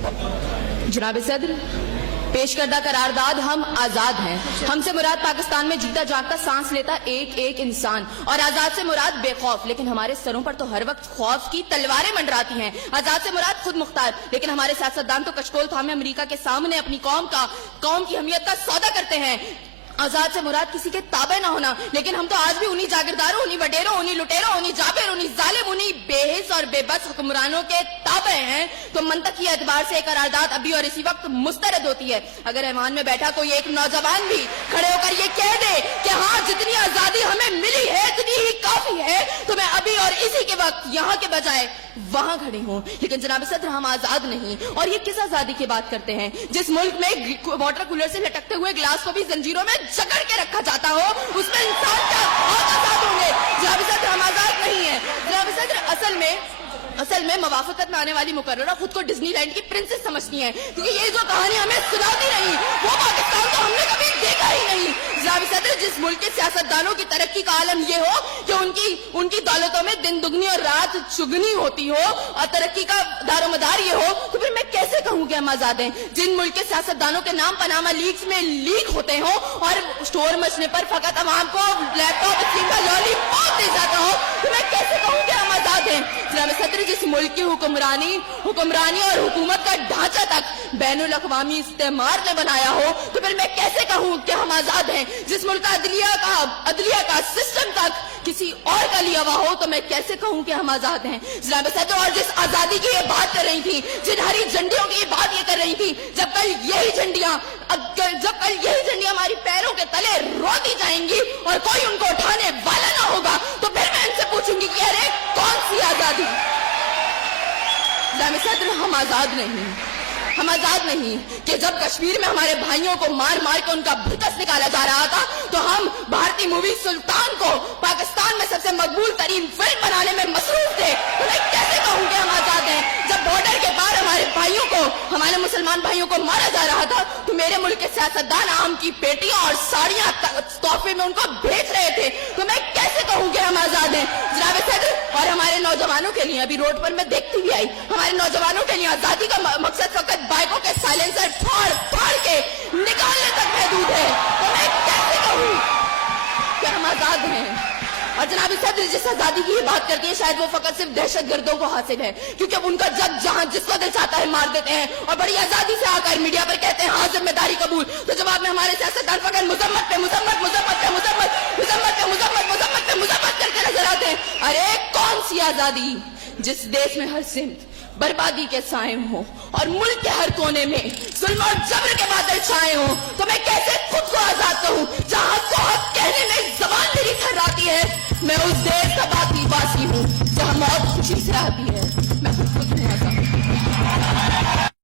जनाब सदर, पेश करदा करारदाद हम आजाद हैं। हमसे मुराद पाकिस्तान में जीता जागता सांस लेता एक एक इंसान, और आजाद से मुराद बेखौफ, लेकिन हमारे सरों पर तो हर वक्त खौफ की तलवारें मंडराती हैं। आजाद से मुराद खुद मुख्तार, लेकिन हमारे सियासतदान तो कशकोल थामे अमेरिका के सामने अपनी कौम की हमियत का सौदा करते हैं। आजाद से मुराद किसी के ताबे ना होना, लेकिन हम तो आज भी उन्हीं जागीरदारों, उन्हीं वडेरों, उन्हीं लुटेरों, उन्हीं जाबिर, उन्हीं जालिम, उन्हीं बेहिस और बेबस हुक्मरानों के ताबे हैं। तो मंतकी एतबार से एक करारदाद अभी और इसी वक्त मुस्तरद होती है। अगर ऐवान में बैठा कोई एक नौजवान भी खड़े होकर ये कह दे कि हाँ, जितनी आजादी हमें मिली है इतनी ही काफी है, तो मैं अभी और इसी के वक्त यहाँ के बजाय वहां खड़ी हूँ। लेकिन जनाब सदर, हम आजाद नहीं। और ये किस आजादी की बात करते हैं जिस मुल्क में वाटर कूलर से लटकते हुए ग्लास को भी जंजीरों में जकड़ के रखा जाता हो, उसमें इंसान क्या बहुत आजाद होंगे। जनाब सदर, हम आजाद नहीं है। जनाब सदर, असल में मवाफकत में आने वाली मुकर्ररा खुद को डिज्नीलैंड की प्रिंसेस समझती हैं, क्योंकि ये जो कहानी हमें सुनाती रही वो पाकिस्तान तो हमने कभी देखा ही नहीं। जनाब सदर, जिस मुल्क के सियासतदानों की तरक्की का आलम ये हो कि उनकी दौलतों में दिन दुगनी और रात चुगनी होती हो, और तरक्की का दारोमदार ये हो, तो फिर मैं कैसे कहूँ कि हम आजाद हैं। जिन मुल्क के सियासतदानों के नाम पनामा लीक्स में लीक होते हो और स्टोर मचने पर फकत अवाम को लैपटॉप स्क्रीन का लॉलीपॉप दे जाता हो, तो मैं कैसे कहूँ कि हम आजाद हैं। जनाब सदर, जिस मुल्क की हुक्मरानी और हुकूमत का ढांचा तक बैनुल अक़वामी इस्तेमार ने बनाया हो, तो फिर मैं कैसे कहूँ कि हम आजाद हैं। जिस मुल्क का अदलिया का सिस्टम तक किसी और का लिया हुआ हो, तो मैं कैसे कहूँ कि हम आजाद हैं। जनाब सदर, और जिस आजादी की ये बात कर रही थी, जिन हरी झंडियों की ये बात ये कर रही थी, जब कल यही झंडियां हमारी पैरों के तले रोती जाएंगी और कोई उनको उठाने वाला ना होगा, तो फिर मैं इनसे पूछूंगी कि अरे कौन सी आजादी। जनाब सदर, हम आजाद नहीं कि जब कश्मीर में हमारे भाइयों को मार मार के उनका भूतस निकाला जा रहा था, तो हम भारतीय मूवी सुल्तान को पाकिस्तान में सबसे मकबूल तरीन फिल्म बनाने में मसरूफ थे। तो मैं कैसे कहूँ कि हम आजाद हैं। जब बॉर्डर के पार हमारे मुसलमान भाइयों को मारा जा रहा था, तो मेरे मुल्क के सियासतदान आम की पेटियां और साड़ियां तोहफे में उनको भेज रहे थे। तो मैं कैसे कहूँ कि हम आजाद हैं। जनाब सदर, और हमारे नौजवानों के लिए, अभी रोड पर मैं देखती भी आई, हमारे नौजवानों के लिए आजादी का मकसद फकत बाइकों के साइलेंसर फाड़ के निकालने तक महदूद है। तो मैं कैसे कहूँ कि हम आजाद हैं। और जनाब सदर, जिस आजादी की ये बात करती है, शायद वो फकत सिर्फ दहशतगर्दों को हासिल है, क्योंकि अब उनका जग जहां जिसको दिल चाहता है मार देते हैं, और बड़ी आजादी से आकर मीडिया पर कहते हैं हाँ जिम्मेदारी कबूल। तो जवाब में हमारे सियासतदान फकत मुजम्मत करके नजर आते हैं। अरे कौन सी आजादी जिस देश में हर सिमत बर्बादी के साए हो और मुल्क के हर कोने में जुल्म और जबर के बादल छाए हो। तो मैं कैसे खुद को आजाद कहूँ जहाँ को हक कहने में जबान मेरी थर्राती है। मैं उस देश का बाकी वासी हूँ जहाँ मौत खुशी से आती है। मैं खुद हूँ आजाद।